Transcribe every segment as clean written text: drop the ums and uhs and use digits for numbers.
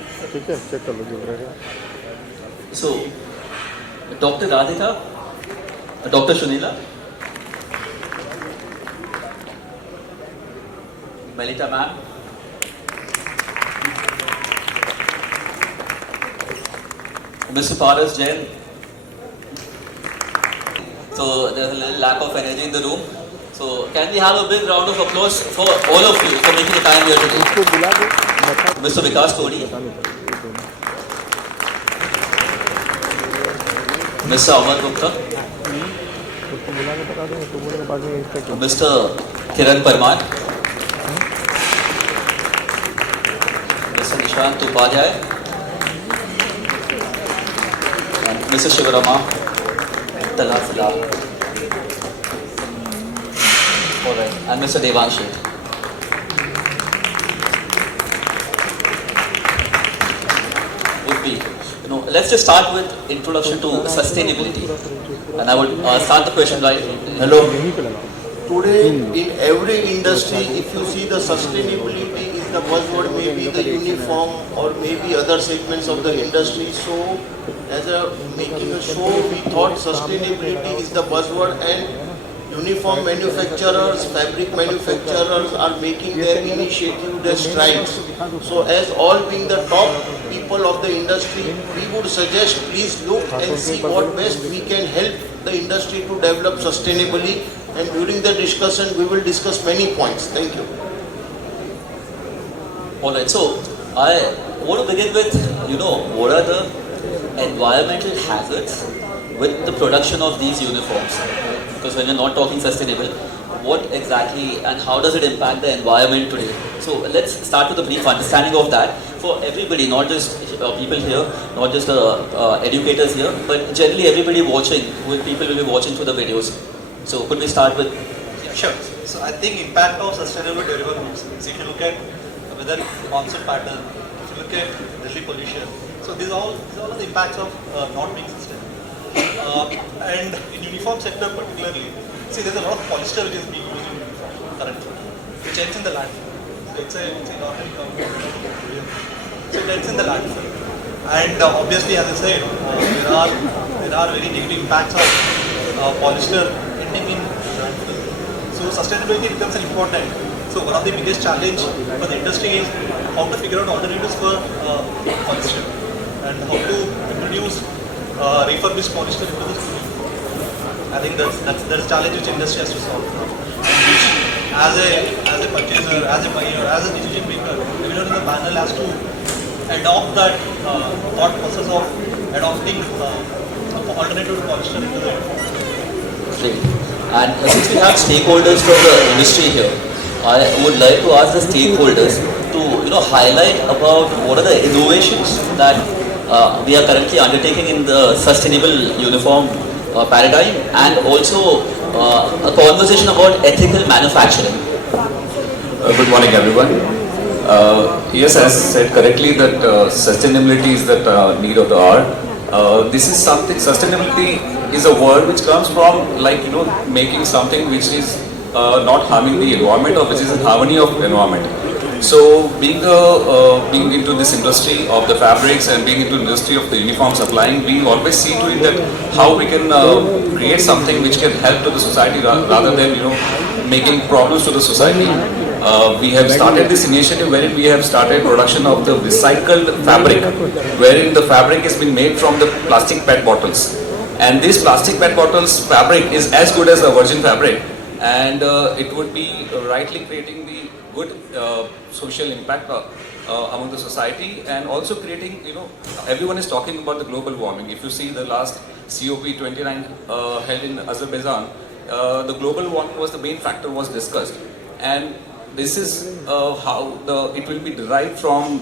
ठीक है चेक कर लो जो रहेगा. So, Dr. Radhika, Dr. Shunila, Melita ma'am, Mr. Jain. So there's a little lack of energy in the room. So can we have a big round of applause for all of you for making the time here today? Mr. Vikas Todi, Mr. Amar Gupta, Mr. Kiran Parmar, Mr. Nishant Upadhyay, and Mr. Shivarama, Talasila, alright, and Mr. Devang, Sheth. Would be, let's just start with introduction to sustainability, and I would start the question by hello. Today, in every industry, if you see the sustainability is the buzzword, maybe the uniform or maybe other segments of the industry. So, as a making a show, we thought sustainability is the buzzword, and uniform manufacturers, fabric manufacturers are making their initiative, their strides. So, as all being the top people of the industry, we would suggest please look and see what best we can help the industry to develop sustainably. And during the discussion, we will discuss many points. Thank you. Alright, so I want to begin with, what are the environmental hazards with the production of these uniforms? Because when you're not talking sustainable, what exactly and how does it impact the environment today? So let's start with a brief understanding of that for everybody, not just people here, not just educators here, but generally everybody watching, people will be watching through the videos. So could we start with? Yeah, sure. So I think impact of sustainable durable goods. So if you look at weather monsoon pattern, if you look at Delhi pollution, so these are all the impacts of not being sustainable. And in uniform sector particularly, see there's a lot of polyester which is being used in uniform currently, which ends in the landfill. So it's an organic compound. So it ends in the landfill. And obviously, as I said, there are very negative impacts of polyester ending in landfill. So sustainability becomes an important. So one of the biggest challenge for the industry is how to figure out alternatives for polyester and how to introduce refurbished polyester into the studio. I think that's a challenge which industry has to solve. Which as a purchaser, as a buyer, as a decision maker, everyone in the panel has to adopt that thought process of adopting alternative to polyester into the uniform. Great. And since we have stakeholders from the industry here, I would like to ask the stakeholders to highlight about what are the innovations that we are currently undertaking in the sustainable uniform paradigm, and also a conversation about ethical manufacturing. Good morning, everyone. Yes, as said correctly, that sustainability is the need of the hour. This is something. Sustainability is a word which comes from making something which is not harming the environment or which is in harmony of environment. So being into this industry of the fabrics and being into the industry of the uniform supplying, we always see to it that how we can create something which can help to the society rather than making problems to the society. We have started this initiative wherein we have started production of the recycled fabric, wherein the fabric has been made from the plastic PET bottles, and this plastic PET bottles fabric is as good as the virgin fabric, and it would be rightly creating the good social impact among the society, and also creating, everyone is talking about the global warming. If you see the last COP29 held in Azerbaijan, the global warming was the main factor was discussed, and this is how it will be derived from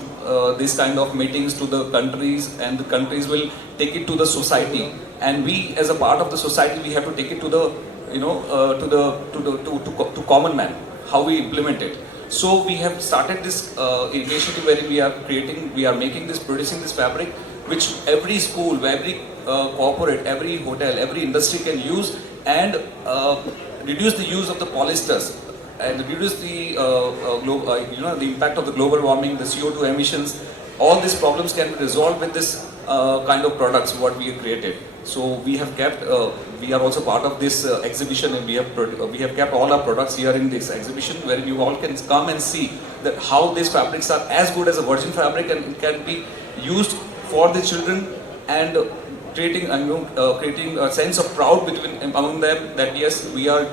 this kind of meetings to the countries, and the countries will take it to the society, and we as a part of the society we have to take it to the to common man, how we implement it. So we have started this initiative wherein we are producing this fabric, which every school, every corporate, every hotel, every industry can use, and reduce the use of the polyesters, and reduce the the impact of the global warming, the CO2 emissions, all these problems can be resolved with this kind of products what we have created. So we have kept, we are also part of this exhibition, and we have kept all our products here in this exhibition, where you all can come and see that how these fabrics are as good as a virgin fabric, and it can be used for the children, and creating a sense of pride among them that yes, we are,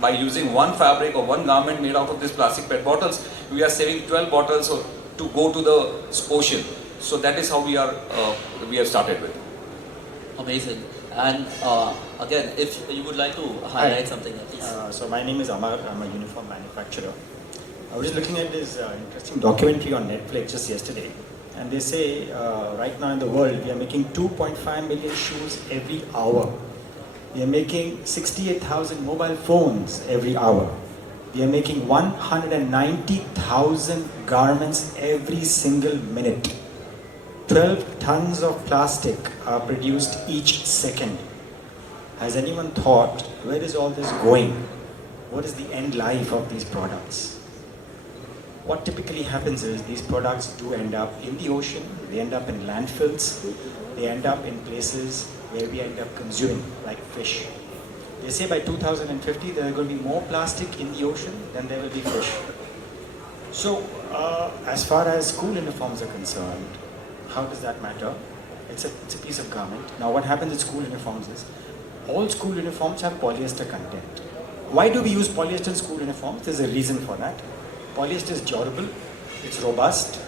by using one fabric or one garment made out of these plastic PET bottles, we are saving 12 bottles to go to the ocean. So that is how we have started with. Amazing. And again, if you would like to highlight something, please. So my name is Amar. I'm a uniform manufacturer. I was just looking at this interesting documentary on Netflix just yesterday, and they say right now in the world we are making 2.5 million shoes every hour. We are making 68,000 mobile phones every hour. We are making 190,000 garments every single minute. 12 tons of plastic are produced each second. Has anyone thought, where is all this going? What is the end life of these products? What typically happens is these products do end up in the ocean, they end up in landfills, they end up in places where we end up consuming, like fish. They say by 2050 there are going to be more plastic in the ocean than there will be fish. So, as far as school uniforms are concerned, how does that matter? It's a piece of garment. Now what happens with school uniforms is, all school uniforms have polyester content. Why do we use polyester in school uniforms? There's a reason for that. Polyester is durable, it's robust,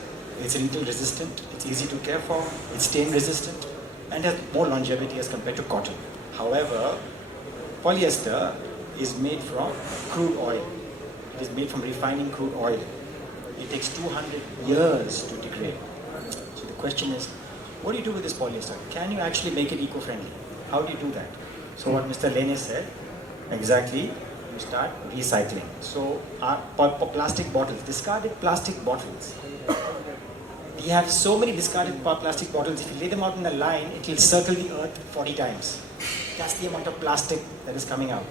it's wrinkle resistant, it's easy to care for, it's stain resistant, and has more longevity as compared to cotton. However, polyester is made from crude oil. It is made from refining crude oil. It takes 200 years to degrade. So the question is, what do you do with this polyester? Can you actually make it eco-friendly? How do you do that? So what Mr. Lane said, exactly, you start recycling. So our plastic bottles, discarded plastic bottles. We have so many discarded plastic bottles, if you lay them out in a line, it will circle the earth 40 times. That's the amount of plastic that is coming out.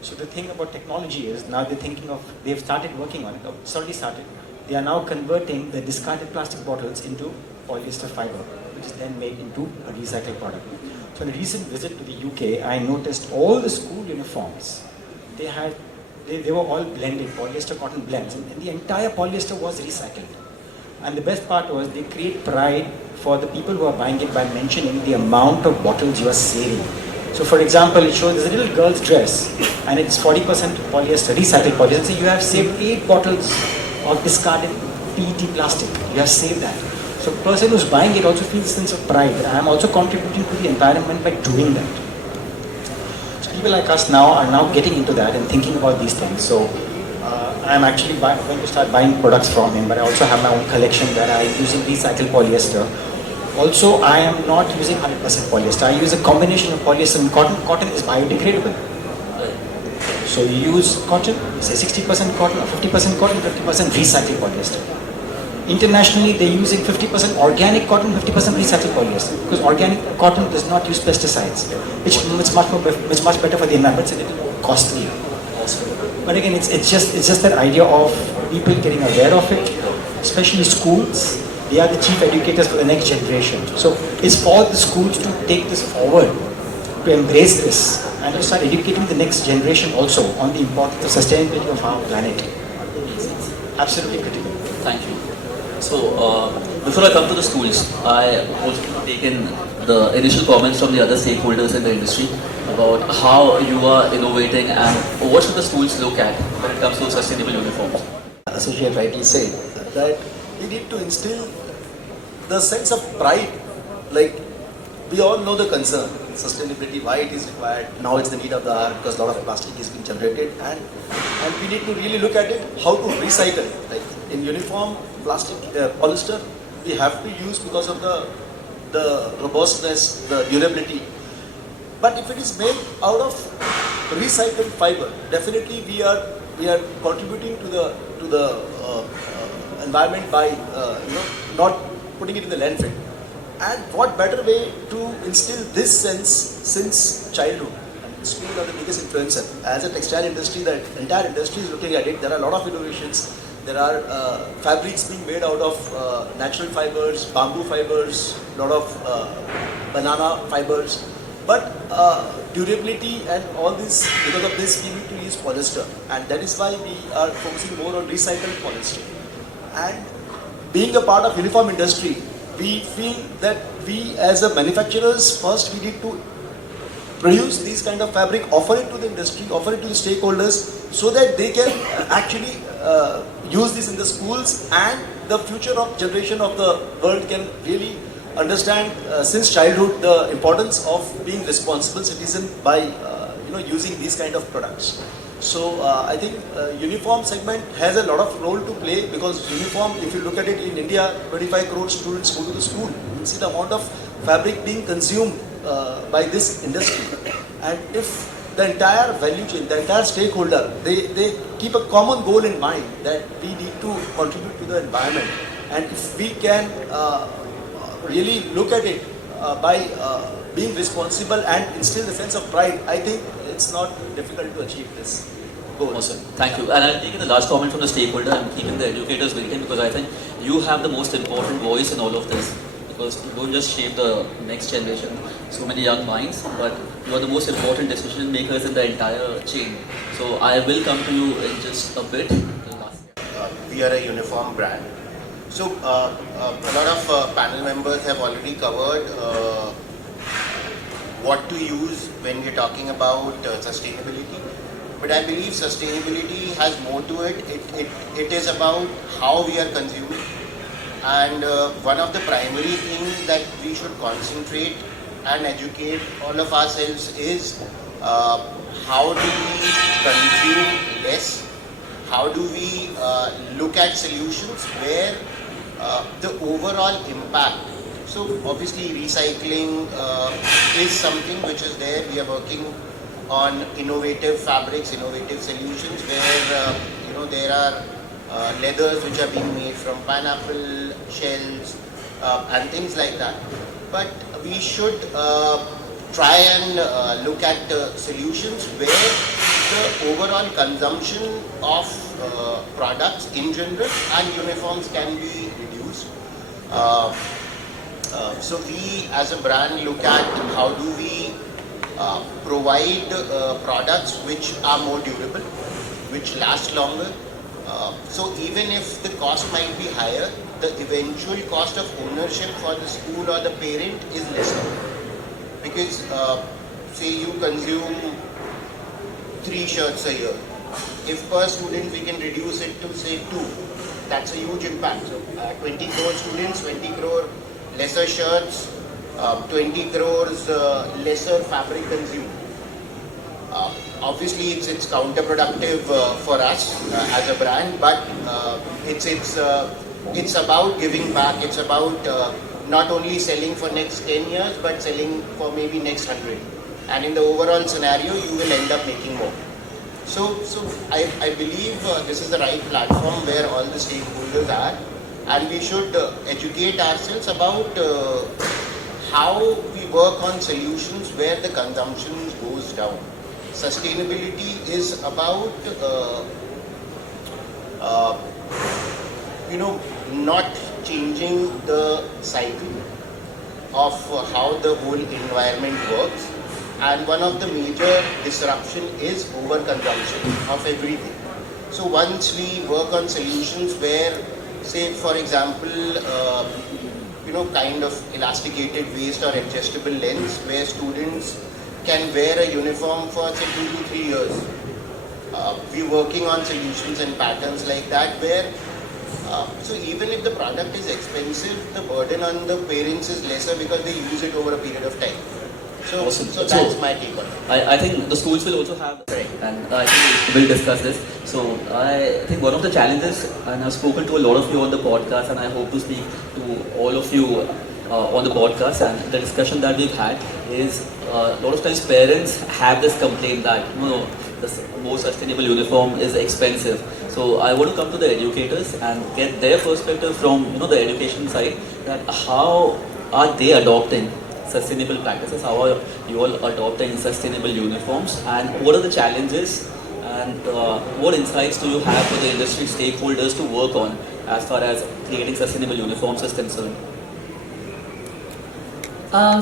So the thing about technology is, now they've started working on it, it's already started. They are now converting the discarded plastic bottles into polyester fiber, which is then made into a recycled product. So in a recent visit to the UK, I noticed all the school uniforms, they were all blended, polyester cotton blends, and the entire polyester was recycled. And the best part was, they create pride for the people who are buying it by mentioning the amount of bottles you are saving. So for example, it shows there's a little girl's dress and it's 40% polyester, recycled polyester. So you have saved 8 bottles of discarded PET plastic. You have saved that. So the person who's buying it also feels a sense of pride that I am also contributing to the environment by doing that. So people like us now are now getting into that and thinking about these things. So I'm actually going to start buying products from him, but I also have my own collection where I'm using recycled polyester. Also, I am not using 100% polyester. I use a combination of polyester and cotton. Cotton is biodegradable. So you use cotton, say 60% cotton or 50% cotton, 50% recycled polyester. Internationally, they're using 50% organic cotton, 50% recycled polyester, because organic cotton does not use pesticides, which is much better for the environment. It's a little more costly. But again, it's just that idea of people getting aware of it, especially schools. They are the chief educators for the next generation. So it's for the schools to take this forward, to embrace this, and to start educating the next generation also on the importance of sustainability of our planet. Absolutely critical. Thank you. So before I come to the schools, I also taken the initial comments from the other stakeholders in the industry about how you are innovating and what should the schools look at when it comes to sustainable uniforms. Associate rightly said that we need to instill the sense of pride. Like, we all know the concern, sustainability, why it is required. Now it's the need of the hour because a lot of plastic is being generated, and we need to really look at it, how to recycle it. Like in uniform, plastic, polyester, we have to use because of the robustness, the durability. But if it is made out of recycled fiber, definitely we are contributing to the environment by not putting it in the landfill. And what better way to instill this sense since childhood? And schools are the biggest influencer. As a textile industry, the entire industry is looking at it. There are a lot of innovations There are fabrics being made out of natural fibers, bamboo fibers, lot of banana fibers. But durability and all this, because of this, we need to use polyester, and that is why we are focusing more on recycled polyester. And being a part of uniform industry, we feel that we as a manufacturers, first we need to produce these kind of fabric, offer it to the industry, offer it to the stakeholders, so that they can actually use this in the schools, and the future of generation of the world can really understand since childhood the importance of being responsible citizen by using these kind of products. So I think uniform segment has a lot of role to play, because uniform, if you look at it in India, 25 crore students go to the school. You see the amount of fabric being consumed by this industry. And if the entire value chain, the entire stakeholder, they keep a common goal in mind that we need to contribute to the environment. And if we can really look at it by being responsible and instill the sense of pride, I think it's not difficult to achieve this goal. Awesome. Thank you. And I'll take the last comment from the stakeholder. I'm keeping the educators waiting, because I think you have the most important voice in all of this, because you don't just shape the next generation, so many young minds, but you are the most important decision makers in the entire chain. So I will come to you in just a bit. We are a uniform brand. So a lot of panel members have already covered what to use when we're talking about sustainability. But I believe sustainability has more to it. It is about how we are consuming. And one of the primary things that we should concentrate and educate all of ourselves is how do we consume less? How do we look at solutions where the overall impact. So obviously recycling is something which is there. We are working on innovative fabrics, innovative solutions where there are leathers which are being made from pineapple shells and things like that. But we should try and look at solutions where the overall consumption of products in general and uniforms can be reduced. So we as a brand look at how do we provide products which are more durable, which last longer. So even if the cost might be higher, the eventual cost of ownership for the school or the parent is lesser. Because say you consume 3 shirts a year. If per student we can reduce it to say 2, that's a huge impact. So 20 crore students, 20 crore lesser shirts, 20 crores lesser fabric consumed. Obviously it's counterproductive for us as a brand, but it's about giving back. It's about not only selling for next 10 years, but selling for maybe next 100. And in the overall scenario, you will end up making more. So I believe this is the right platform where all the stakeholders are, and we should educate ourselves about how we work on solutions where the consumption goes down. Sustainability is about not changing the cycle of how the whole environment works. And one of the major disruption is overconsumption of everything. So once we work on solutions where, say for example, kind of elasticated waist or adjustable lens, where students can wear a uniform for say 2 to 3 years. We're working on solutions and patterns like that where, so even if the product is expensive, the burden on the parents is lesser because they use it over a period of time. So, awesome. So that's my take on it. I think the schools will also have, and I think we'll discuss this. So I think one of the challenges, and I've spoken to a lot of you on the podcast, and I hope to speak to all of you on the podcast, and the discussion that we've had is a lot of times parents have this complaint that the more sustainable uniform is expensive. So I want to come to the educators and get their perspective from the education side, that how are they adopting sustainable practices, how are you all adopting sustainable uniforms, and what are the challenges And what insights do you have for the industry stakeholders to work on as far as creating sustainable uniforms is concerned?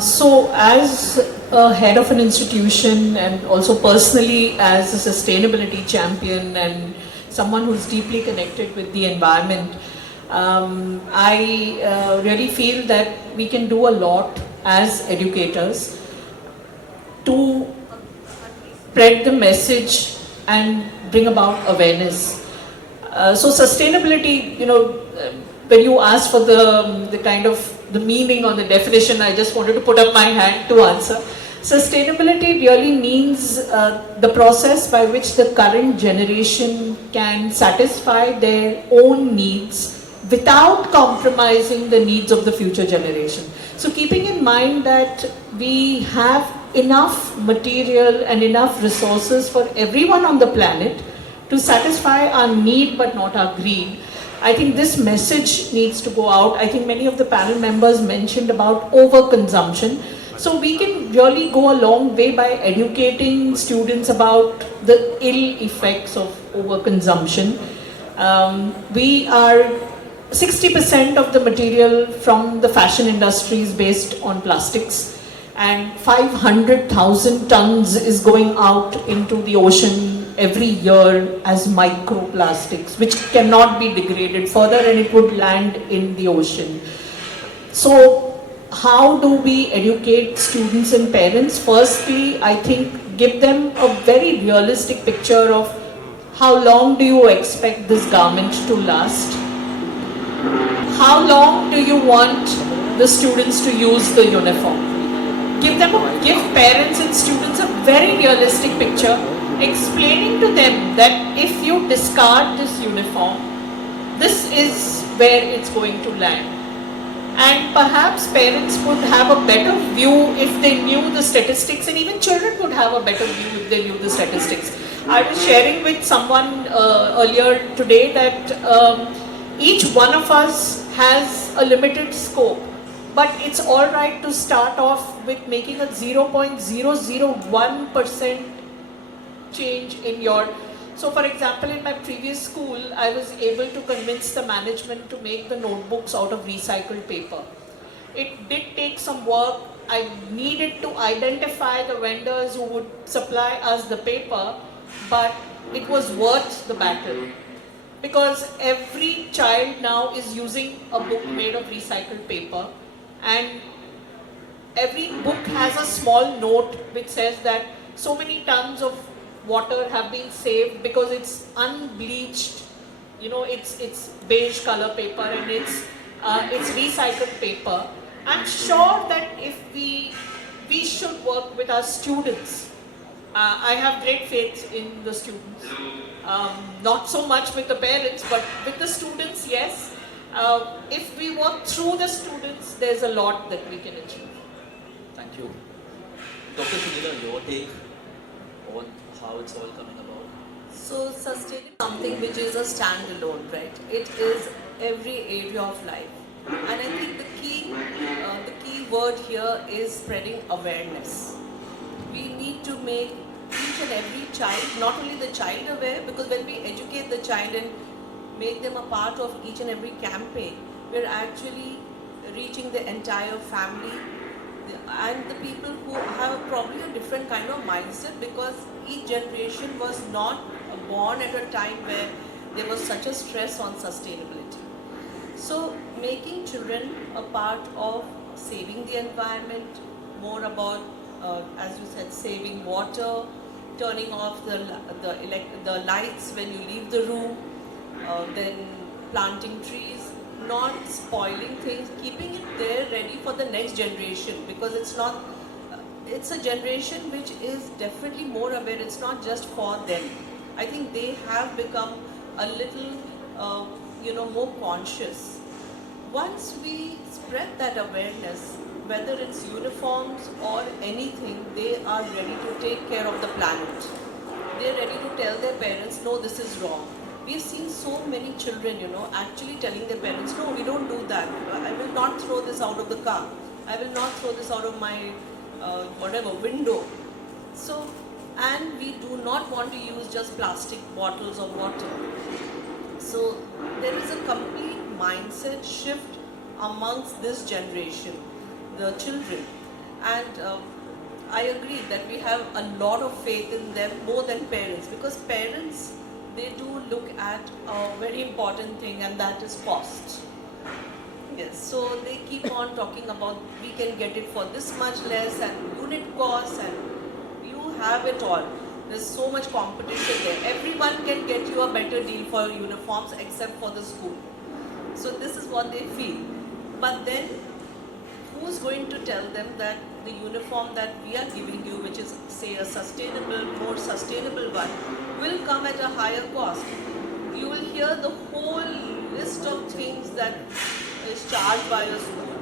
So as a head of an institution and also personally as a sustainability champion and someone who's deeply connected with the environment, I really feel that we can do a lot as educators to spread the message and bring about awareness. So sustainability, when you ask for the kind of the meaning or the definition, I just wanted to put up my hand to answer. Sustainability really means the process by which the current generation can satisfy their own needs without compromising the needs of the future generation. So keeping in mind that we have enough material and enough resources for everyone on the planet to satisfy our need but not our greed, I think this message needs to go out. I think many of the panel members mentioned about overconsumption. So we can really go a long way by educating students about the ill effects of overconsumption. We are 60% of the material from the fashion industry is based on plastics, and 500,000 tons is going out into the ocean every year as microplastics, which cannot be degraded further and it would land in the ocean. So how do we educate students and parents? Firstly, I think give them a very realistic picture of how long do you expect this garment to last? How long do you want the students to use the uniform? Give parents and students a very realistic picture, explaining to them that if you discard this uniform, this is where it's going to land. And perhaps parents would have a better view if they knew the statistics, and even children would have a better view if they knew the statistics. I was sharing with someone earlier today that each one of us has a limited scope, but it's all right to start off with making a 0.001% change in your. So for example, in my previous school, I was able to convince the management to make the notebooks out of recycled paper. It did take some work. I needed to identify the vendors who would supply us the paper, but it was worth the battle. Because every child now is using a book made of recycled paper, and every book has a small note which says that so many tons of water have been saved because it's unbleached, it's beige color paper and it's recycled paper. I'm sure that if we should work with our students. I have great faith in the students. Not so much with the parents, but with the students, yes. If we work through the students, there's a lot that we can achieve. Thank you. Dr. Shunila, your take on how it's all coming about? So sustainability is something which is a standalone, right? It is every area of life. And I think the key word here is spreading awareness. We need to make each and every child, not only the child aware, because when we educate the child and make them a part of each and every campaign, we're actually reaching the entire family and the people who have probably a different kind of mindset, because each generation was not born at a time where there was such a stress on sustainability. So making children a part of saving the environment, more about as you said, saving water, turning off the lights when you leave the room, then planting trees, not spoiling things, keeping it there ready for the next generation, because it's a generation which is definitely more aware. It's not just for them. I think they have become a little, more conscious. Once we spread that awareness, whether it's uniforms or anything, they are ready to take care of the planet. They're ready to tell their parents, no, this is wrong. We've seen so many children, actually telling their parents, no, we don't do that. I will not throw this out of the car. I will not throw this out of my window. So and we do not want to use just plastic bottles of water. So there is a complete mindset shift amongst this generation, the children, and I agree that we have a lot of faith in them more than parents, because parents, they do look at a very important thing, and that is cost. Yes, so they keep on talking about we can get it for this much less and unit cost, and you have it all. There's so much competition there. Everyone can get you a better deal for uniforms except for the school. So this is what they feel. But then who's going to tell them that the uniform that we are giving you, which is say a sustainable, more sustainable one, will come at a higher cost? You will hear the whole list of things that is charged by a school,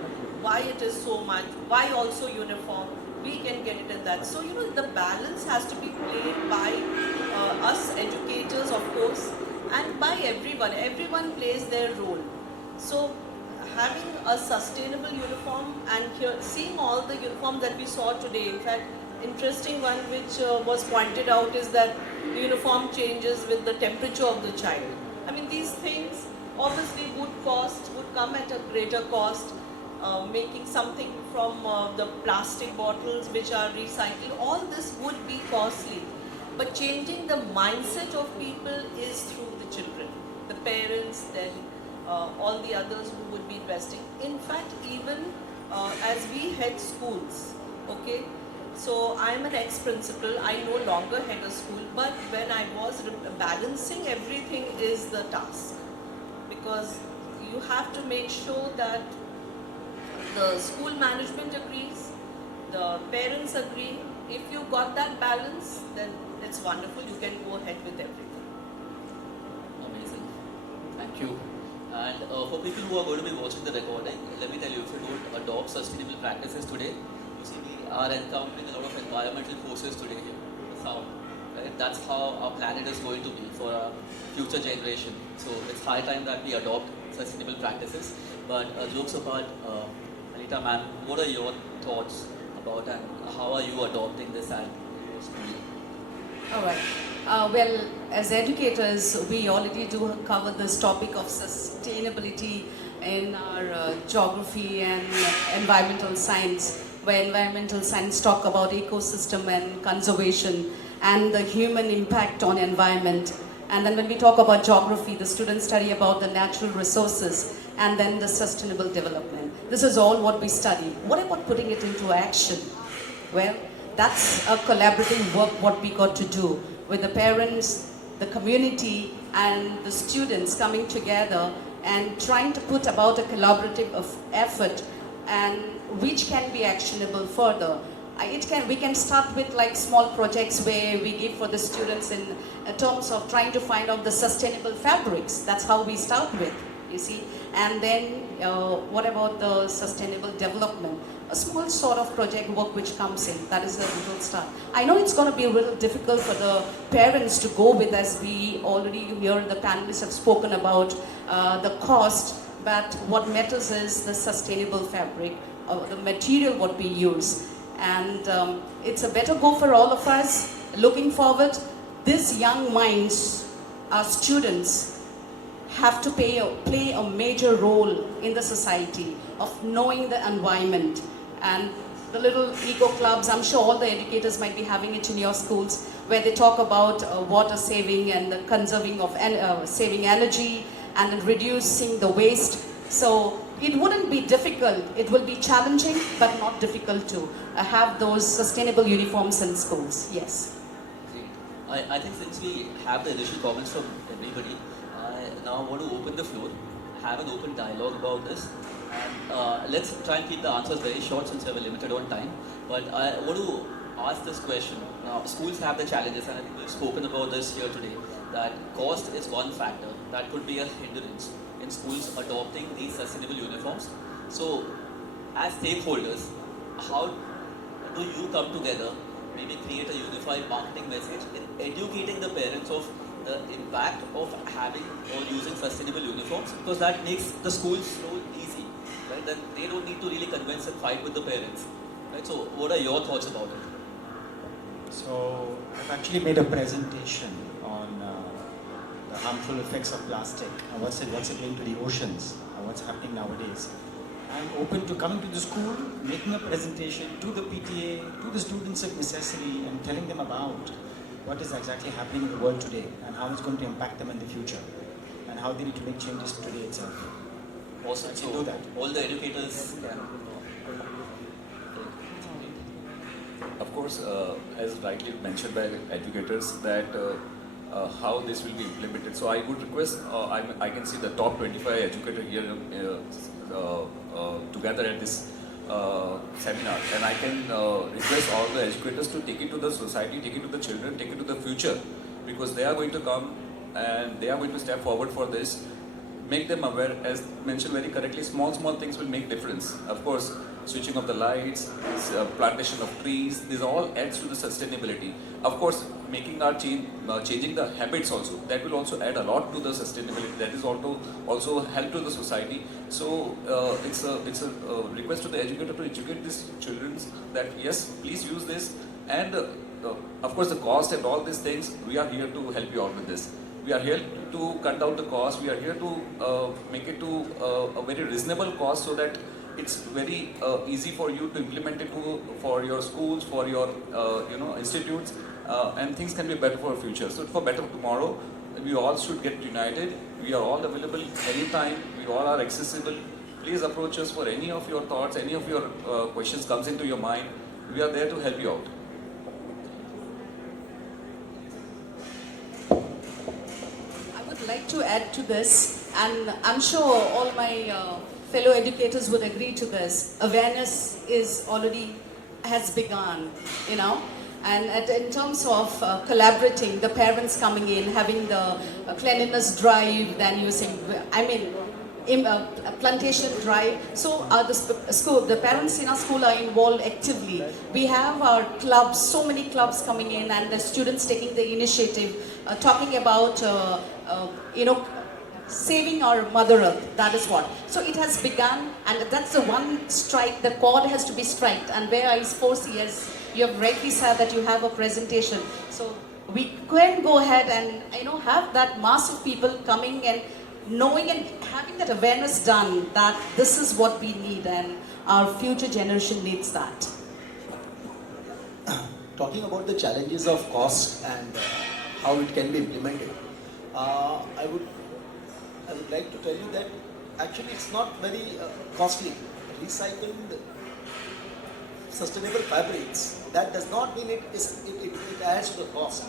why it is so much, why also uniform, we can get it at that. So, the balance has to be played by us educators, of course, and by everyone. Everyone plays their role. So, having a sustainable uniform, and seeing all the uniform that we saw today, in fact, interesting one which was pointed out is that the uniform changes with the temperature of the child. I mean, these things obviously would come at a greater cost. Making something from the plastic bottles which are recycled, all this would be costly. But changing the mindset of people is through the children, the parents, then all the others who would be investing. In fact, even as we head schools, okay, so I'm an ex-principal, I no longer head a school, but when I was balancing everything is the task, because you have to make sure that the school management agrees, the parents agree. If you got that balance, then it's wonderful, you can go ahead with everything. Amazing. Thank you. And for people who are going to be watching the recording, let me tell you, if you don't adopt sustainable practices today, you see we are encountering a lot of environmental forces today here, the sound. Right? That's how our planet is going to be for our future generation. So it's high time that we adopt sustainable practices. But jokes apart, Melita ma'am, what are your thoughts about and how are you adopting this at your school? Alright. Well, as educators, we already do cover this topic of sustainability in our geography and environmental science, where environmental science talk about ecosystem and conservation and the human impact on environment. And then when we talk about geography, the students study about the natural resources and then the sustainable development. This is all what we study. What about putting it into action? Well, that's a collaborative work what we got to do with the parents, the community and the students coming together and trying to put about a collaborative effort and which can be actionable further. We can start with like small projects where we give for the students in terms of trying to find out the sustainable fabrics. That's how we start with, you see. And then what about the sustainable development? A small sort of project work which comes in. That is the little start. I know it's going to be a little difficult for the parents to go with, as we already here the panelists have spoken about the cost, but what matters is the sustainable fabric, the material what we use. And it's a better go for all of us. Looking forward, these young minds, our students, have to play a major role in the society of knowing the environment. And the little eco clubs, I'm sure all the educators might be having it in your schools, where they talk about water saving and the conserving of saving energy and then reducing the waste. So it wouldn't be difficult, it will be challenging but not difficult to have those sustainable uniforms in schools, yes. Great. I think since we have the initial comments from everybody, I now want to open the floor, have an open dialogue about this. And let's try and keep the answers very short since we are limited on time. But I want to ask this question. Now, schools have the challenges, and I think we've spoken about this here today, that cost is one factor that could be a hindrance in schools adopting these sustainable uniforms. So, as stakeholders, how do you come together, maybe create a unified marketing message in educating the parents of the impact of having or using sustainable uniforms? Because that makes the school's role easy, right? Then they don't need to really convince and fight with the parents, right? So, what are your thoughts about it? So I've actually made a presentation on the harmful effects of plastic, and what's it doing to the oceans, and what's happening nowadays. I'm open to coming to the school, making a presentation to the PTA, to the students if necessary, and telling them about what is exactly happening in the world today and how it's going to impact them in the future and how they need to make changes today itself. Awesome. I can So do that. all the educators can. Of course, as rightly mentioned by the educators, that how this will be implemented. So I would request, I can see the top 25 educators here together at this seminar, and I can request all the educators to take it to the society, take it to the children, take it to the future, because they are going to come and they are going to step forward for this. Make them aware, as mentioned very correctly, small things will make difference. Of course, switching of the lights, plantation of trees, this all adds to the sustainability. Of course, making our changing the habits also, that will also add a lot to the sustainability. That is also help to the society. So it's a request to the educator to educate these children that yes, please use this, and of course the cost and all these things, we are here to help you out with this. We are here to cut down the cost. We are here to make it to a very reasonable cost, so that it's very easy for you to implement it for your schools, for your institutes, and things can be better for the future. So for better tomorrow, we all should get united. We are all available anytime. We all are accessible. Please approach us for any of your thoughts, any of your questions comes into your mind. We are there to help you out. I would like to add to this, and I'm sure all my fellow educators would agree to this. Awareness has begun, and in terms of collaborating, the parents coming in, having the cleanliness drive, then using, plantation drive. So the parents in our school are involved actively. We have our clubs, so many clubs coming in, and the students taking the initiative, talking about, saving our Mother Earth, that is what. So it has begun, and that's the one strike, the chord has to be striked, and where I foresee, as you have rightly said, that you have a presentation. So we can go ahead and have that mass of people coming and knowing and having that awareness done that this is what we need and our future generation needs that. Talking about the challenges of cost and how it can be implemented, I would like to tell you that actually it's not very costly. Recycled sustainable fabrics, that does not mean it adds to the cost.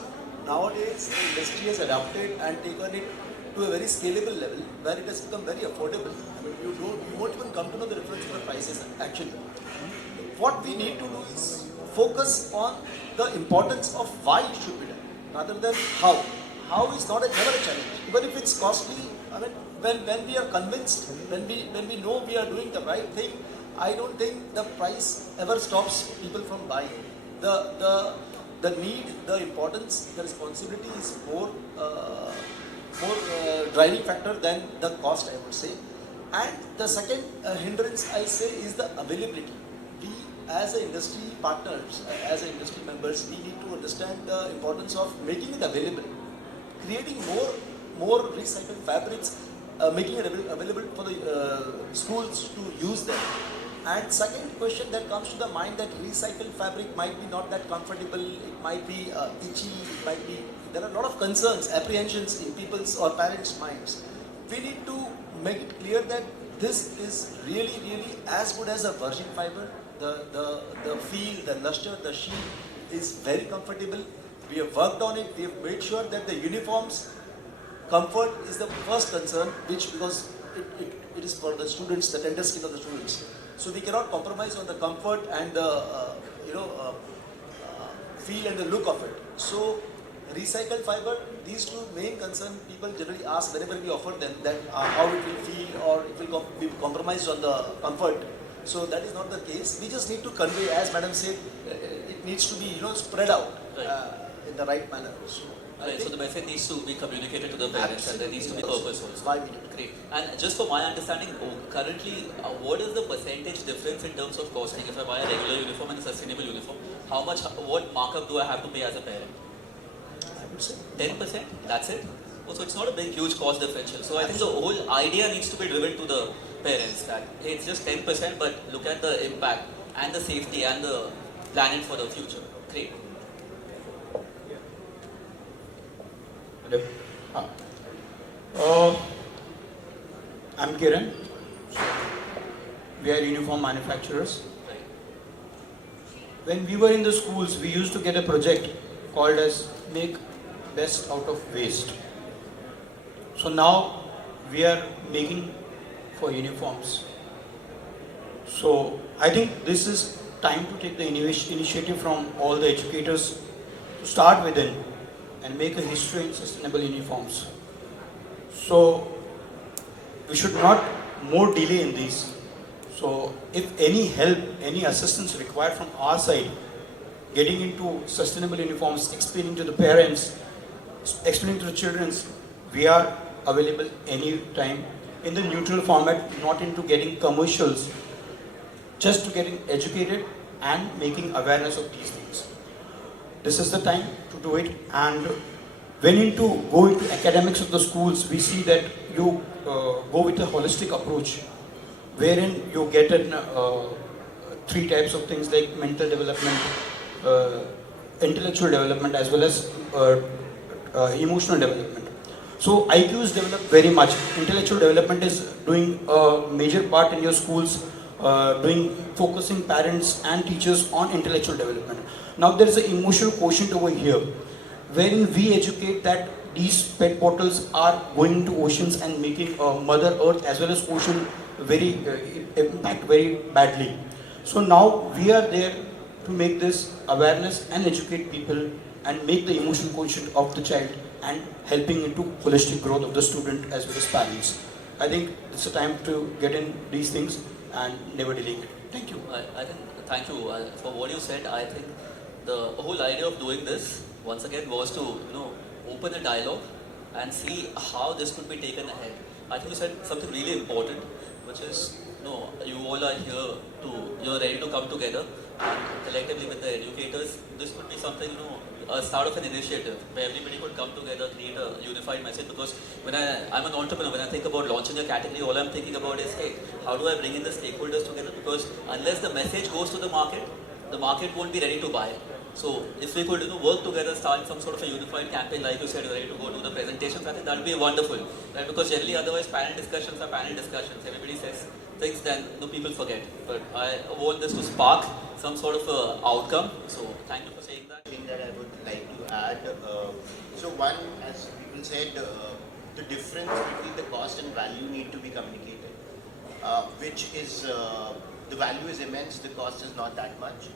Nowadays, the industry has adapted and taken it to a very scalable level where it has become very affordable. You won't even come to know the difference in the prices actually. What we need to do is focus on the importance of why it should be done rather than how. How is never a challenge. Even if it's costly, when we are convinced, when we know we are doing the right thing, I don't think the price ever stops people from buying. The need, the importance, the responsibility is more driving factor than the cost, I would say. And the second hindrance I say is the availability. We as industry partners, as industry members, we need to understand the importance of making it available, creating more recycled fabrics, making it available for the schools to use them. And second question that comes to the mind, that recycled fabric might be not that comfortable, it might be itchy, there are a lot of concerns, apprehensions in people's or parents' minds. We need to make it clear that this is really, really as good as a virgin fiber. The feel, the luster, the sheen is very comfortable. We have worked on it, we have made sure that the uniforms, comfort is the first concern, because it is for the students, the tender skin of the students. So we cannot compromise on the comfort and the feel and the look of it. So recycled fiber, these two main concerns people generally ask whenever we offer them, that how it will feel or it will be compromised on the comfort. So that is not the case. We just need to convey, as Madam said, it needs to be spread out in the right manner. So Right, so the message needs to be communicated to the parents and there needs to be purpose also. 5 minutes. Great. And just for my understanding, currently, what is the percentage difference in terms of costing? If I buy a regular uniform and a sustainable uniform, what markup do I have to pay as a parent? I would say 10%? That's it? Oh, so it's not a big, huge cost differential. So I think the whole idea needs to be driven to the parents that hey, it's just 10%, but look at the impact and the safety and the planning for the future. Great. I'm Kiran. We are uniform manufacturers. When we were in the schools, we used to get a project called as Make Best Out of Waste. So now we are making for uniforms. So I think this is time to take the initiative from all the educators to start within and make a history in sustainable uniforms. So we should not more delay in these. So if any help, any assistance required from our side, getting into sustainable uniforms, explaining to the parents, explaining to the children, we are available anytime in the neutral format, not into getting commercials, just to getting educated and making awareness of these things. This is the time to do it. And when go into academics of the schools, we see that you go with a holistic approach, wherein you get in 3 types of things like mental development, intellectual development, as well as emotional development. So IQs develop very much. Intellectual development is doing a major part in your schools, focusing parents and teachers on intellectual development. Now there is an emotional quotient over here, wherein we educate that these PET bottles are going to oceans and making Mother Earth as well as ocean impact very badly. So now we are there to make this awareness and educate people and make the emotional quotient of the child and helping into holistic growth of the student as well as parents. I think it's a time to get in these things and never delaying it. Thank you. I think, thank you for what you said. I think the whole idea of doing this, once again, was to open a dialogue and see how this could be taken ahead. I think you said something really important, which is, you all are here you're ready to come together and collectively with the educators, this could be something, a start of an initiative where everybody could come together, create a unified message. Because when I'm an entrepreneur, when I think about launching a category, all I'm thinking about is, hey, how do I bring in the stakeholders together? Because unless the message goes to the market won't be ready to buy. So if we could work together, start some sort of a unified campaign, like you said, you're ready to go do the presentations, I think that would be wonderful. Right? Because generally otherwise panel discussions are panel discussions. Everybody says things, then people forget. But I want this to spark some sort of outcome. So thank you for saying that. Thing that I would like to add. So one, as people said, the difference between the cost and value need to be communicated, which is, the value is immense, the cost is not that much.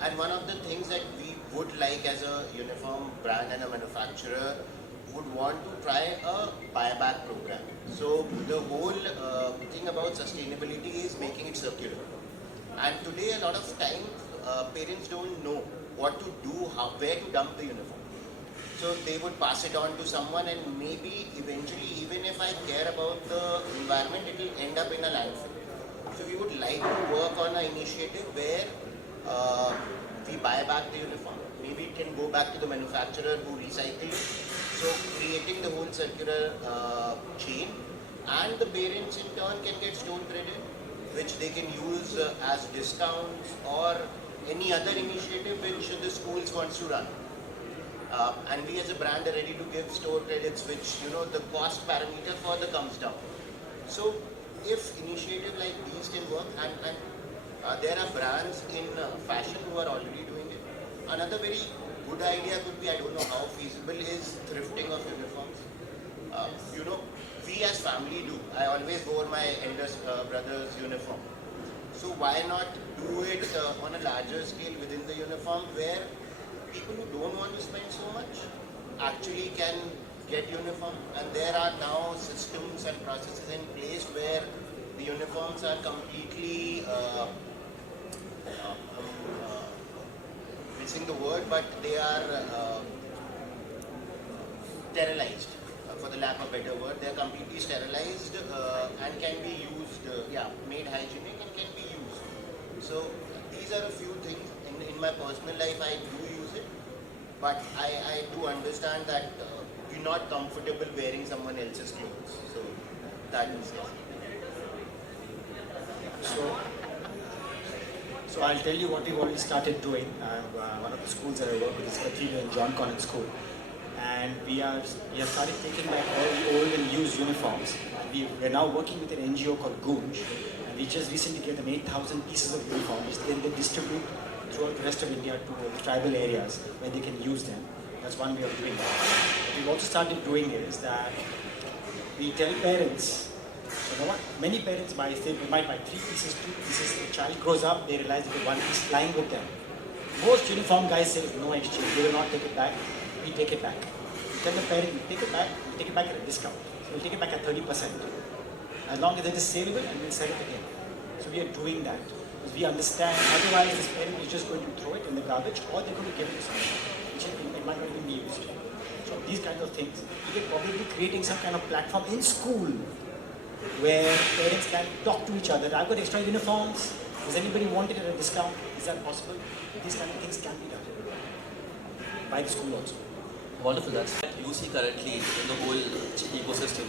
And one of the things that we would like as a uniform brand and a manufacturer would want to try a buyback program. So the whole thing about sustainability is making it circular. And today a lot of time parents don't know what to do, where to dump the uniform. So they would pass it on to someone, and maybe eventually, even if I care about the environment, it will end up in a landfill. So we would like to work on an initiative where we buy back the uniform. Maybe it can go back to the manufacturer who recycles it. So creating the whole circular chain, and the parents in turn can get store credit, which they can use as discounts or any other initiative which the schools wants to run. And we as a brand are ready to give store credits, which the cost parameter further comes down. So if initiative like these can work, and there are brands in fashion who are already doing it. Another very good idea could be, I don't know how feasible, is thrifting of uniforms. We as family do. I always wore my eldest brother's uniform. So why not do it on a larger scale within the uniform, where people who don't want to spend so much actually can get uniform, and there are now systems and processes in place where the uniforms are completely missing the word, but they are sterilized, for the lack of a better word. They are completely sterilized and can be used, made hygienic and can be used. So these are a few things. In my personal life, I do use it, but I do understand that you're not comfortable wearing someone else's clothes. So that is it. So I'll tell you what we've already started doing. One of the schools that I work with is Coutinho and John Connon School. And we have started taking back all the old and used uniforms. We're now working with an NGO called Goonj. And we just recently gave them 8,000 pieces of uniforms. Then they distribute throughout the rest of India to the tribal areas where they can use them. That's one way of doing it. What we've also started doing is that we tell parents, you know what, many parents might buy 3 pieces, 2 pieces. The child grows up, they realize that the one piece lying with them. Most uniform guys say no exchange, they will not take it back, we take it back. We tell the parent, we take it back at a discount. So we'll take it back at 30%. As long as it is saleable and we'll sell it again. So we are doing that. Because we understand, otherwise this parent is just going to throw it in the garbage or they're going to give it to someone, which it might not even be used. So these kinds of things, we are probably creating some kind of platform in school where parents can talk to each other. I've got extra uniforms. Does anybody want it at a discount? Is that possible? These kind of things can be done by the school also. Wonderful. That's what you see currently in the whole ecosystem.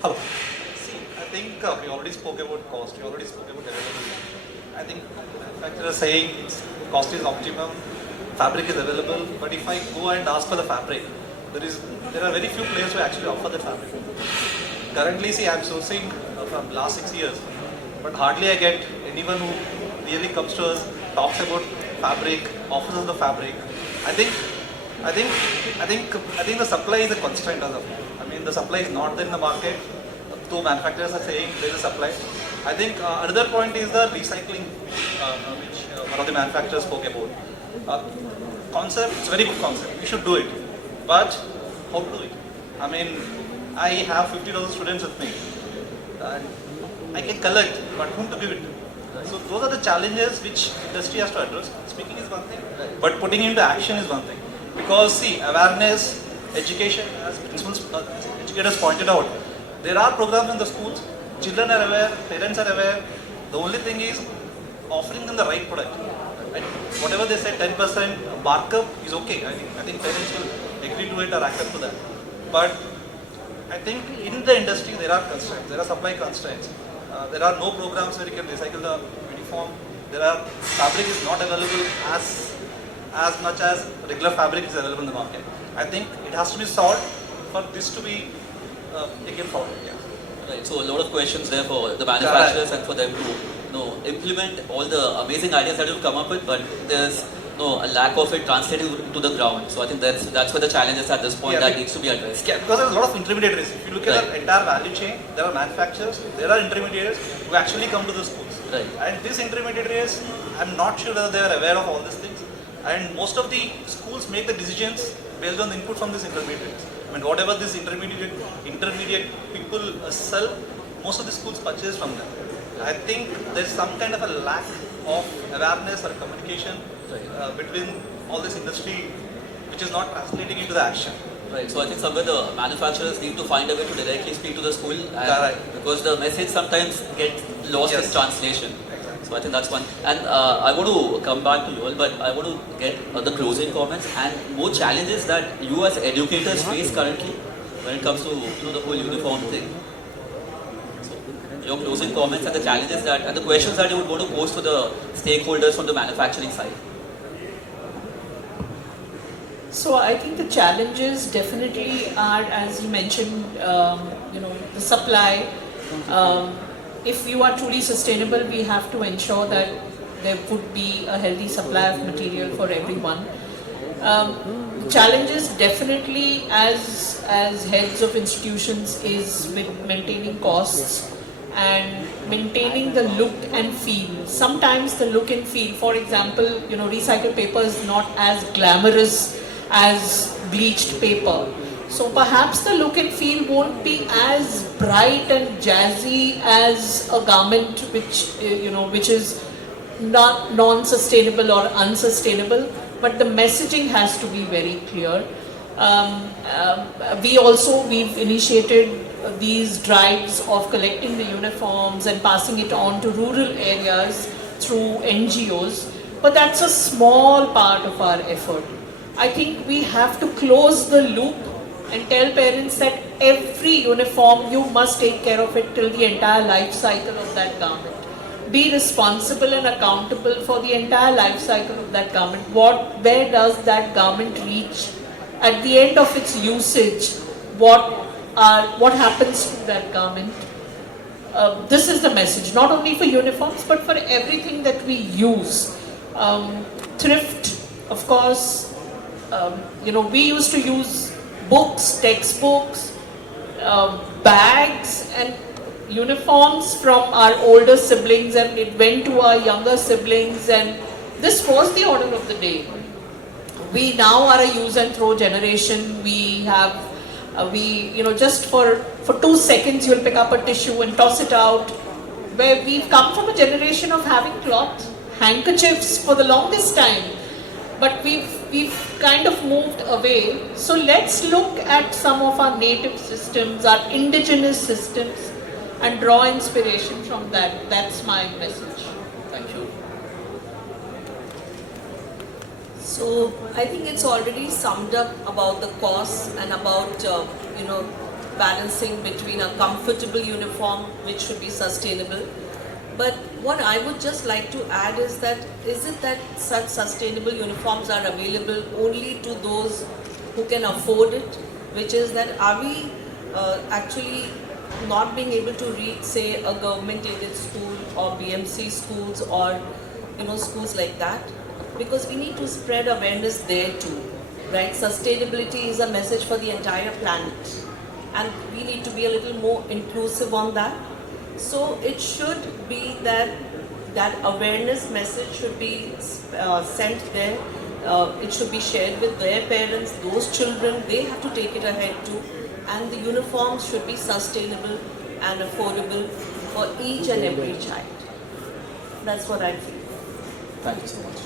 Hello. See, I think we already spoke about cost. We already spoke about availability. I think manufacturers saying cost is optimum, fabric is available. But if I go and ask for the fabric, there are very few players who actually offer the fabric. Currently, see, I'm sourcing from last 6 years, but hardly I get anyone who really comes to us, talks about fabric, offers us the fabric. I think the supply is a constraint as of now. I mean, the supply is not there in the market. Though manufacturers are saying there is a supply. I think another point is the recycling, which one of the manufacturers spoke about. Concept, it's a very good concept. We should do it. But how to do it? I mean, I have 50,000 students with me. And I can collect, but whom to give it to? So those are the challenges which industry has to address. Speaking is one thing, but putting into action is one thing. Because see, awareness, education, as principals, educators pointed out, there are programs in the schools, children are aware, parents are aware. The only thing is offering them the right product. And whatever they say, 10% markup is okay. I think parents will agree to it or accept to that. But I think in the industry there are constraints, there are supply constraints. There are no programs where you can recycle the uniform. Fabric is not available as much as regular fabric is available in the market. I think it has to be solved for this to be taken forward. Yeah. Right. So a lot of questions there for the manufacturers and for them to implement all the amazing ideas that you've come up with, but there's a lack of it translating to the ground. So I think that's where the challenge is at this point that needs to be addressed. Yeah, because there's a lot of intermediaries. If you look at the entire value chain, there are manufacturers, there are intermediaries who actually come to the schools. Right. And these intermediaries, I'm not sure whether they are aware of all these things. And most of the schools make the decisions based on the input from these intermediaries. I mean, whatever these intermediate people sell, most of the schools purchase from them. I think there's some kind of a lack of awareness or communication between all this industry, which is not translating into the action. Right. So I think somewhere the manufacturers need to find a way to directly speak to the school, because the message sometimes gets lost in translation. Exactly. So I think that's one. And I want to come back to you all, but I want to get the closing comments and more challenges that you as educators face currently when it comes to the whole uniform thing. So your closing comments and the challenges and the questions that you would want to pose to the stakeholders from the manufacturing side. So I think the challenges definitely are, as you mentioned, the supply. If you are truly sustainable, we have to ensure that there would be a healthy supply of material for everyone. Challenges definitely as heads of institutions is with maintaining costs and maintaining the look and feel. Sometimes the look and feel, for example, recycled paper is not as glamorous as bleached paper. So perhaps the look and feel won't be as bright and jazzy as a garment which is not non-sustainable or unsustainable. but the messaging has to be very clear. We've initiated these drives of collecting the uniforms and passing it on to rural areas through NGOs, but that's a small part of our effort. I think we have to close the loop and tell parents that every uniform, you must take care of it till the entire life cycle of that garment. Be responsible and accountable for the entire life cycle of that garment. Where does that garment reach? At the end of its usage, what happens to that garment? This is the message, not only for uniforms, but for everything that we use. Thrift, of course, we used to use books, textbooks, bags and uniforms from our older siblings, and it went to our younger siblings, and this was the order of the day. We now are a use and throw generation. We have, just for 2 seconds you'll pick up a tissue and toss it out. Where we've come from a generation of having cloth handkerchiefs for the longest time, but we've kind of moved away. So let's look at some of our native systems, our indigenous systems, and draw inspiration from that. That's my message. Thank you. So I think it's already summed up about the costs and about balancing between a comfortable uniform which should be sustainable. But what I would just like to add is it that such sustainable uniforms are available only to those who can afford it? Which is that, are we actually not being able to reach, say, a government-aided school or BMC schools or schools like that? Because we need to spread awareness there too, right? Sustainability is a message for the entire planet, and we need to be a little more inclusive on that. So it should be that awareness message should be sent there. It should be shared with their parents, those children, they have to take it ahead too. And the uniforms should be sustainable and affordable for each and every child. That's what I feel. Thank you so much.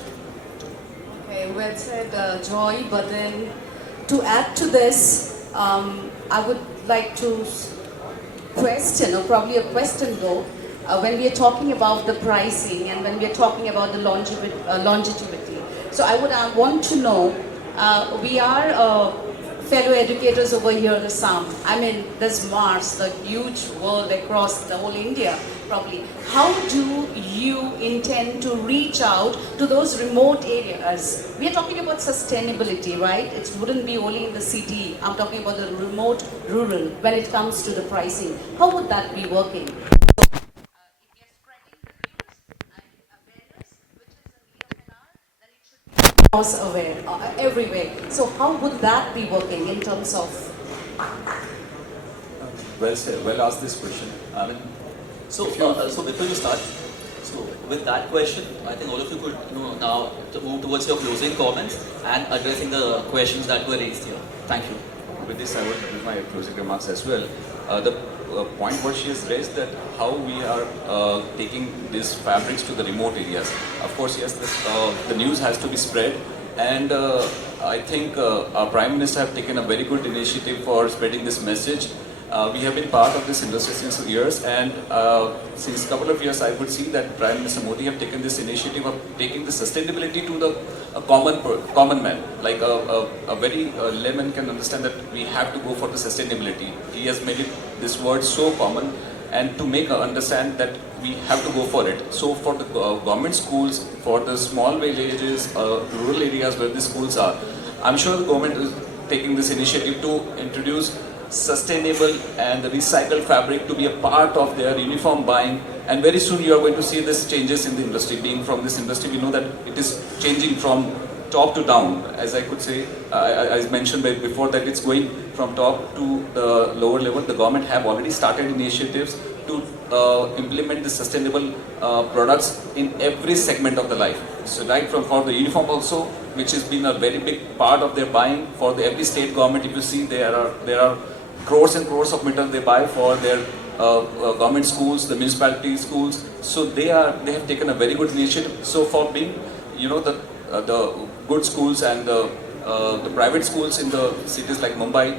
Okay, well said, Joy. But then to add to this, I would like to question, or probably a question though, when we are talking about the pricing and when we are talking about the longevity. So I would want to know, we are fellow educators over here in Assam. I mean, there's Mars, the huge world across the whole India, probably. How do you intend to reach out to those remote areas? We are talking about sustainability, right? It wouldn't be only in the city. I'm talking about the remote, rural, when it comes to the pricing. How would that be working? Aware everywhere. So how would that be working in terms of? Well said. Well asked this question. I mean, so before you start, so with that question, I think all of you could now to move towards your closing comments and addressing the questions that were raised here. Thank you. with this, I would give my closing remarks as well. The point what she has raised, that how we are taking these fabrics to the remote areas. Of course, yes, the news has to be spread, and I think our Prime Minister have taken a very good initiative for spreading this message. We have been part of this industry since years, and since a couple of years I would see that Prime Minister Modi have taken this initiative of taking the sustainability to the common man. Like a very layman can understand that we have to go for the sustainability. He has made this word so common, and to make understand that we have to go for it. So for the government schools, for the small villages, rural areas where the schools are, I'm sure the government is taking this initiative to introduce sustainable and recycled fabric to be a part of their uniform buying, and very soon you are going to see this changes in the industry. Being from this industry, we know that it is changing from top to down, as I could say. I mentioned before that it's going from top to the lower level. The government have already started initiatives to implement the sustainable products in every segment of the life. So right from for the uniform also, which has been a very big part of their buying for every state government. If you see, there are crores and crores of metal they buy for their government schools, the municipality schools. So they have taken a very good initiative. So for being, the the good schools and the private schools in the cities like Mumbai,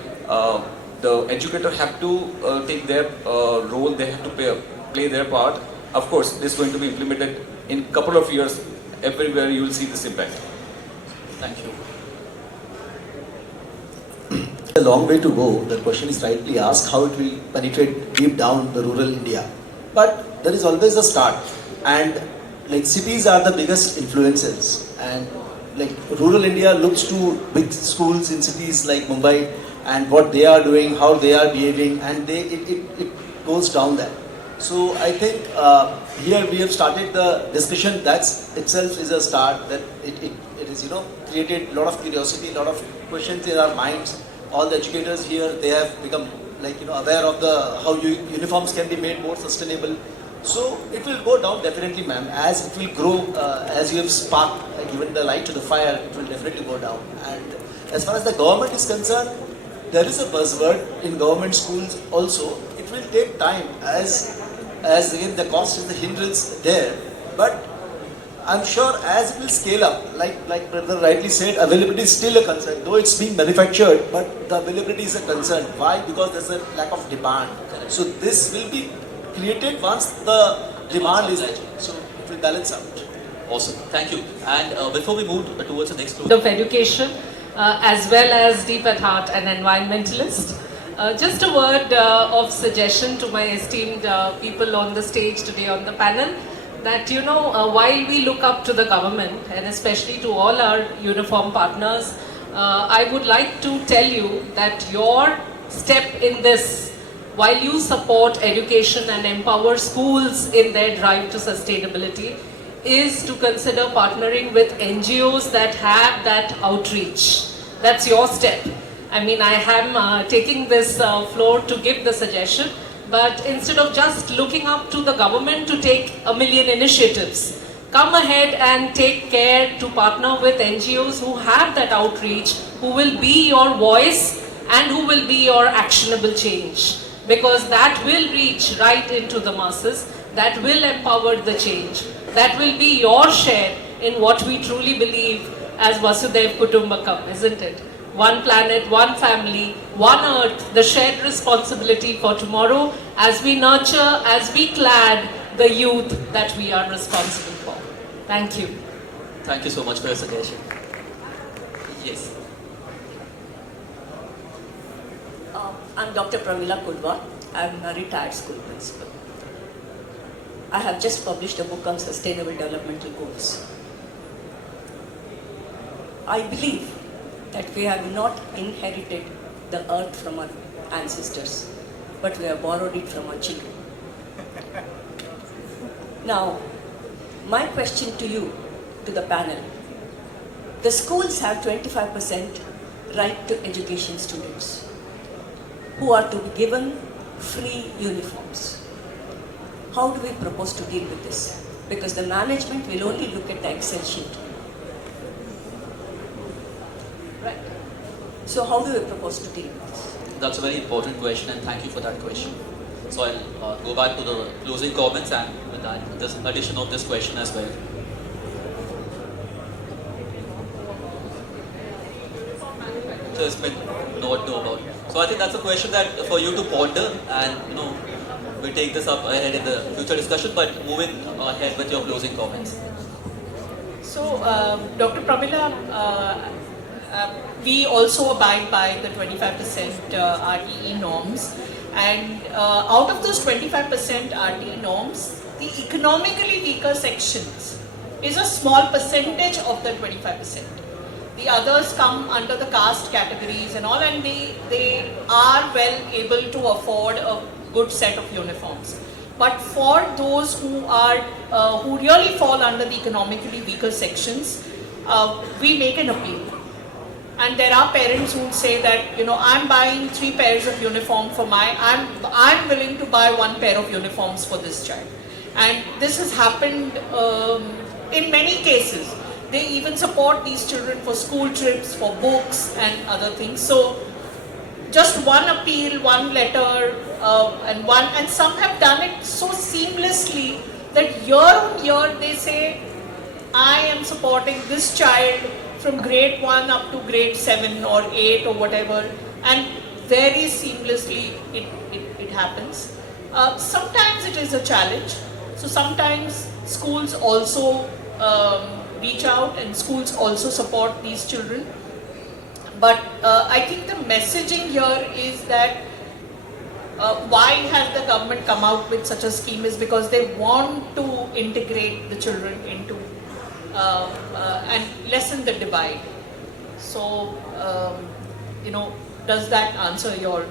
the educator have to take their role, they have to play their part. Of course, this is going to be implemented in a couple of years. Everywhere you will see this impact. Thank you. A long way to go. The question is rightly asked how it will penetrate deep down the rural India. But there is always a start, and like cities are the biggest influences, and like rural India looks to big schools in cities like Mumbai and what they are doing, how they are behaving, and it goes down there. So I think here we have started the discussion. That itself is a start. That it is created a lot of curiosity, a lot of questions in our minds. All the educators here, they have become aware of how uniforms can be made more sustainable. So it will go down definitely, ma'am. As it will grow, as you have sparked, given the light to the fire, it will definitely go down. And as far as the government is concerned, there is a buzzword in government schools also. It will take time, as again the cost is the hindrance there. But I'm sure as it will scale up, like brother rightly said, availability is still a concern. Though it's being manufactured, but the availability is a concern. Why? Because there's a lack of demand. So this will be created once the demand is there. So it will balance out. Awesome. Thank you. And before we move towards the next group of education, as well as deep at heart an environmentalist. Just a word of suggestion to my esteemed people on the stage today on the panel, that while we look up to the government and especially to all our uniform partners, I would like to tell you that your step in this, while you support education and empower schools in their drive to sustainability, is to consider partnering with NGOs that have that outreach. That's your step. I mean, I am taking this floor to give the suggestion, but instead of just looking up to the government to take a million initiatives, come ahead and take care to partner with NGOs who have that outreach, who will be your voice and who will be your actionable change. Because that will reach right into the masses, that will empower the change, that will be your share in what we truly believe as Vasudhaiv Kutumbakam, isn't it? One planet, one family, one earth, the shared responsibility for tomorrow as we nurture, as we clad the youth that we are responsible for. Thank you. Thank you so much for your suggestion. Yes. I'm Dr. Pramila Kudwa. I'm a retired school principal. I have just published a book on sustainable developmental goals. I believe that we have not inherited the earth from our ancestors, but we have borrowed it from our children. Now, my question to you, to the panel, the schools have 25% right to education students who are to be given free uniforms. How do we propose to deal with this? Because the management will only look at the Excel sheet. Right. So how do we propose to deal with this? That's a very important question, and thank you for that question. So I'll go back to the closing comments and with that, this addition of this question as well. Just been not know about. So I think that's a question that for you to ponder, and we'll take this up ahead in the future discussion. But moving ahead with your closing comments. So, Dr. Pramila, we also abide by the 25% RTE norms, and out of those 25% RTE norms, the economically weaker sections is a small percentage of the 25%. The others come under the caste categories and all, and they are well able to afford a good set of uniforms. But for those who are who really fall under the economically weaker sections, we make an appeal. And there are parents who would say that, I'm buying 3 pairs of uniform for I'm willing to buy 1 pair of uniforms for this child. And this has happened in many cases. They even support these children for school trips, for books and other things. So just one appeal, one letter, and some have done it so seamlessly that year on year they say, I am supporting this child from grade 1 up to grade 7 or 8 or whatever, and very seamlessly it happens. Sometimes it is a challenge, so sometimes schools also reach out and schools also support these children. But I think the messaging here is that why has the government come out with such a scheme is because they want to integrate the children into and lessen the divide. So, does that answer your...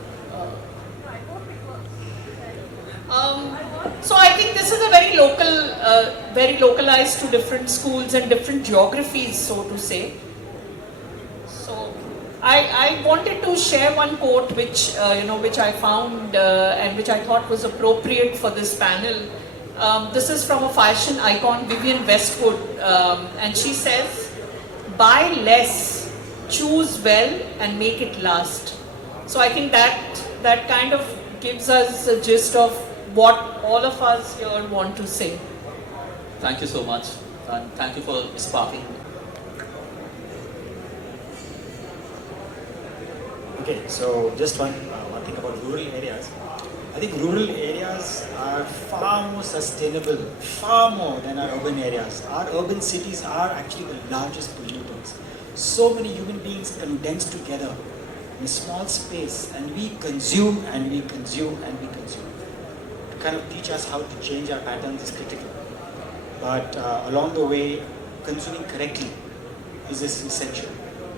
so I think this is a very local, very localized to different schools and different geographies, so to say. So I wanted to share one quote which which I found and which I thought was appropriate for this panel. This is from a fashion icon, Vivienne Westwood, and she says, "Buy less, choose well, and make it last." So I think that kind of gives us a gist of what all of us here want to say. Thank you so much, and thank you for sparking. Okay, so just one thing about rural areas. I think rural areas are far more sustainable, far more than our urban areas. Our urban cities are actually the largest polluters. So many human beings condensed together in a small space, and we consume and we consume and we consume. To kind of teach us how to change our patterns is critical. But along the way, consuming correctly is essential.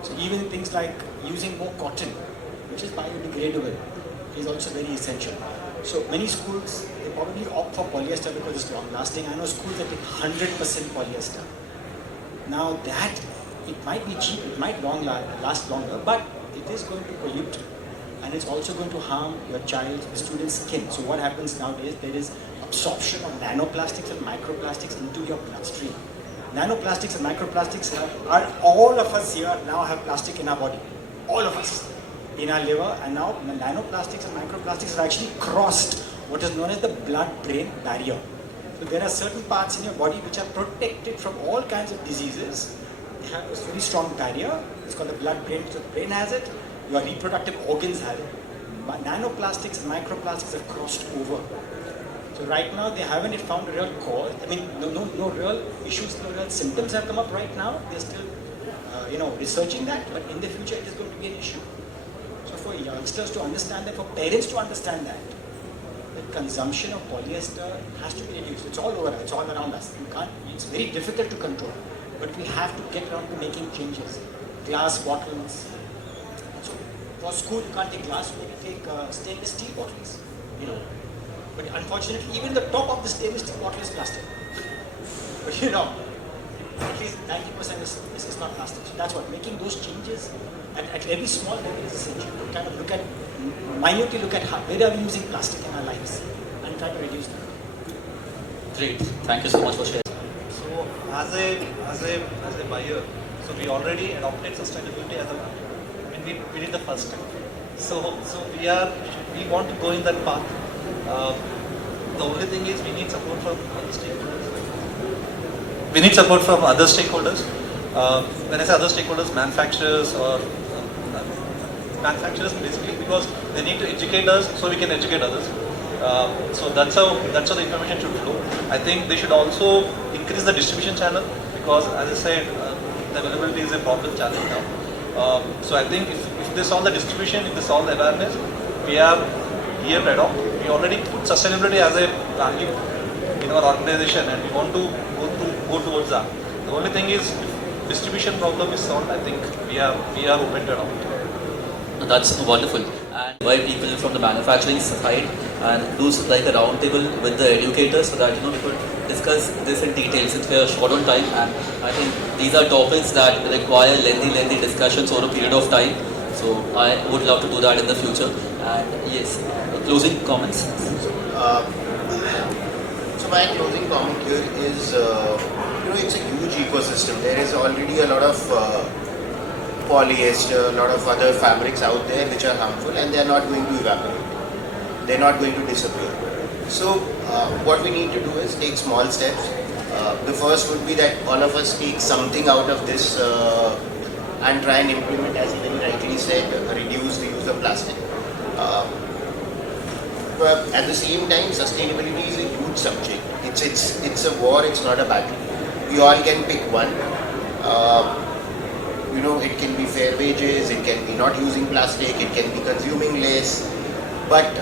So even things like using more cotton, which is biodegradable, is also very essential. So many schools, they probably opt for polyester because it's long lasting. I know schools that take 100% polyester. Now that, it might be cheap, it might last longer, but it is going to pollute, and it's also going to harm your child's, the student's skin. So what happens nowadays, there is absorption of nanoplastics and microplastics into your bloodstream. Nanoplastics and microplastics are all of us here now have plastic in our body. All of us. In our liver, and now nanoplastics and microplastics have actually crossed what is known as the blood-brain barrier. So there are certain parts in your body which are protected from all kinds of diseases. They have a very strong barrier. It's called the blood-brain. So the brain has it, your reproductive organs have it. Nanoplastics and microplastics have crossed over. So right now they haven't found a real cause. I mean, no real issues, no real symptoms have come up right now. They're still, researching that. But in the future, it is going to be an issue. So for youngsters to understand that, for parents to understand that, the consumption of polyester has to be reduced. It's all over, it's all around us. You can't, it's very difficult to control, but we have to get around to making changes. Glass bottles. So for school, you can't take glass, you maybe take stainless steel bottles, But unfortunately, even the top of the stainless steel bottle is plastic. But at least 90% is not plastic. So that's what, making those changes at every small level is essential. To kind of minutely look at where are we using plastic in our lives and try to reduce them. Great, thank you so much for sharing. So as a buyer, so we already adopted sustainability as a, we did the first step. So we want to go in that path. The only thing is we need support from other stakeholders. When I say other stakeholders, manufacturers or manufacturers basically, because they need to educate us so we can educate others. So that's how the information should flow. I think they should also increase the distribution channel because, as I said, the availability is a problem challenge now. So I think if they solve the distribution, if they solve the awareness, we are here to adopt. We already put sustainability as a value in our organization, and we want to go towards that. The only thing is, if distribution problem is solved, I think we are open to adopt. That's wonderful. And why people from the manufacturing side and do like a round table with the educators so that we could discuss this in detail since we are short on time, and I think these are topics that require lengthy discussions over a period of time. So I would love to do that in the future. And yes, closing comments. So my closing comment here is, it's a huge ecosystem. There is already a lot of polyester, a lot of other fabrics out there which are harmful, and they are not going to evaporate. They are not going to disappear. So what we need to do is take small steps. The first would be that all of us take something out of this and try and implement, as he very rightly said, reduce the use of plastic. But at the same time, sustainability is a huge subject. It's a war, it's not a battle. We all can pick one. It can be fair wages, it can be not using plastic, it can be consuming less. But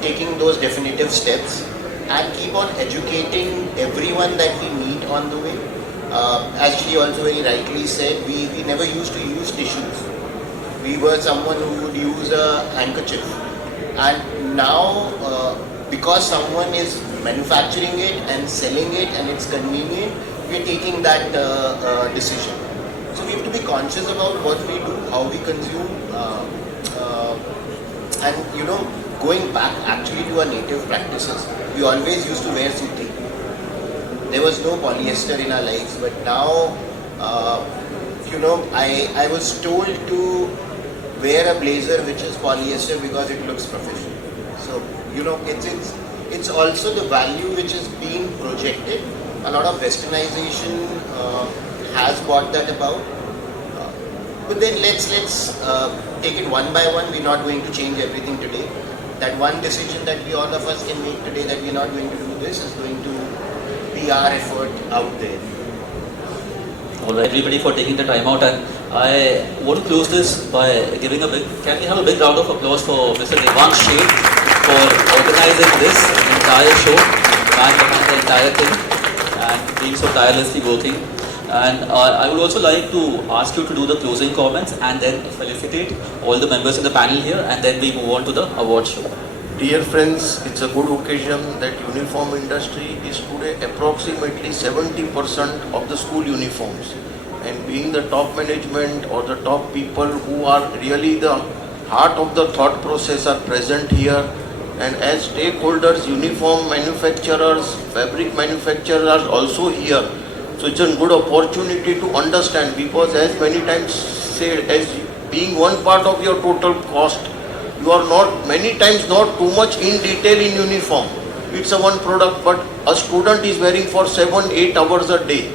taking those definitive steps and keep on educating everyone that we meet on the way. As she also very rightly said, we never used to use tissues. We were someone who would use a handkerchief. And now, because someone is manufacturing it and selling it and it's convenient, we're taking that decision. So we have to be conscious about what we do, how we consume, and going back actually to our native practices. We always used to wear suti. There was no polyester in our lives, but now, I was told to wear a blazer which is polyester because it looks professional. So, it's also the value which is being projected. A lot of westernization has brought that about. But then let's take it one by one. We're not going to change everything today. That one decision that we all of us can make today that we're not going to do this is going to be our effort out there. All right, everybody for taking the time out, and I want to close this by giving can we have a big round of applause for Mr. Devang Sheth for organizing this entire show, man behind the entire thing, and being so tirelessly working. And I would also like to ask you to do the closing comments and then felicitate all the members in the panel here, and then we move on to the award show. Dear friends, it's a good occasion that uniform industry is today approximately 70% of the school uniforms. And being the top management or the top people who are really the heart of the thought process are present here. And as stakeholders, uniform manufacturers, fabric manufacturers are also here. So it's a good opportunity to understand, because as many times said, as being one part of your total cost, you are many times not too much in detail in uniform. It's a one product, but a student is wearing for 7-8 hours a day.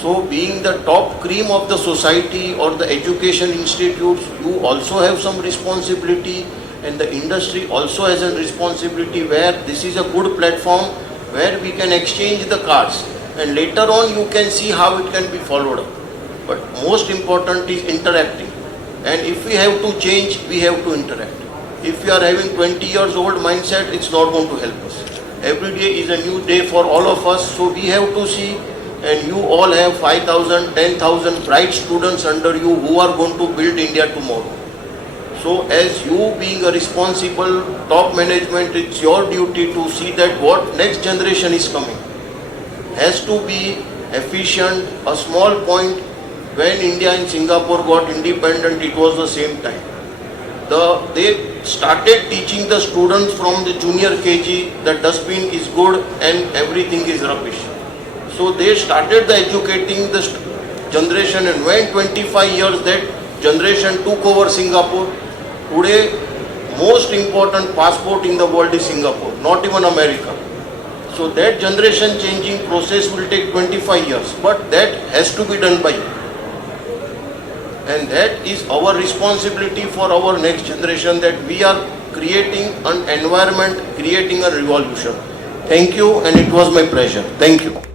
So being the top cream of the society or the education institutes, you also have some responsibility, and the industry also has a responsibility, where this is a good platform where we can exchange the cards. And later on you can see how it can be followed up. But most important is interacting. And if we have to change, we have to interact. If we are having 20 years old mindset, it's not going to help us. Every day is a new day for all of us, so we have to see, and you all have 5,000, 10,000 bright students under you who are going to build India tomorrow. So as you being a responsible top management, it's your duty to see that what next generation is coming has to be efficient. A small point, when India and Singapore got independent, it was the same time. They started teaching the students from the junior KG that dustbin is good and everything is rubbish. So they started the educating the generation, and when 25 years that generation took over Singapore, today most important passport in the world is Singapore, not even America. So that generation changing process will take 25 years, but that has to be done by you. And that is our responsibility for our next generation, that we are creating an environment, creating a revolution. Thank you, and it was my pleasure. Thank you.